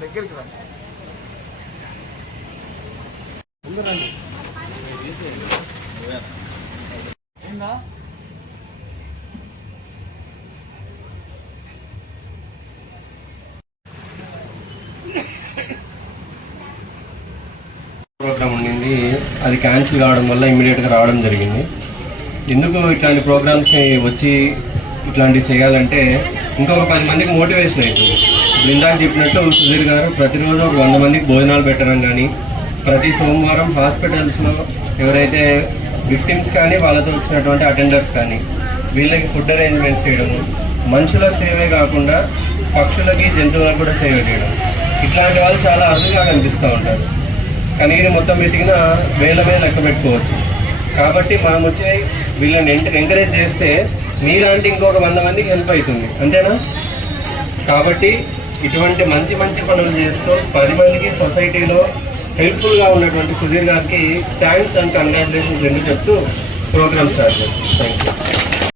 దగ్గరికి రా ప్రోగ్రామ్ ఉండింది, అది క్యాన్సిల్ కావడం వల్ల ఇమ్మీడియట్గా రావడం జరిగింది. ఎందుకు ఇట్లాంటి ప్రోగ్రామ్స్కి వచ్చి ఇట్లాంటివి చేయాలంటే ఇంకొక 10 మందికి మోటివేషన్ అవుతుంది. ఇప్పుడు ఇందాక చెప్పినట్టు సుధీర్ గారు ప్రతిరోజు ఒక 100 మందికి భోజనాలు పెట్టడం కానీ, ప్రతి సోమవారం హాస్పిటల్స్లో ఎవరైతే విక్టిమ్స్ కానీ వాళ్ళతో వచ్చినటువంటి అటెండర్స్ కానీ వీళ్ళకి ఫుడ్ అరేంజ్మెంట్స్ చేయడము, మనుషులకు సేవే కాకుండా పక్షులకి జంతువులకు కూడా సేవ చేయడం, ఇట్లాంటి వాళ్ళు చాలా అరుదుగా కనిపిస్తూ ఉంటారు. కనీరు మొత్తం వెతికినా వేల మీద లెక్క పెట్టుకోవచ్చు. కాబట్టి మనం వచ్చి వీళ్ళని ఎంకరేజ్ చేస్తే మీలాంటి ఇంకొక 100 మందికి హెల్ప్ అవుతుంది, అంతేనా? కాబట్టి ఇటువంటి మంచి మంచి పనులు చేస్తూ 10 మందికి సొసైటీలో హెల్ప్ఫుల్గా ఉన్నటువంటి సుధీర్ గారికి థ్యాంక్స్ అండ్ కంగ్రాచులేషన్స్ రెండు చెప్తూ ప్రోగ్రామ్ స్టార్ట్ చేస్తాం. Thank you.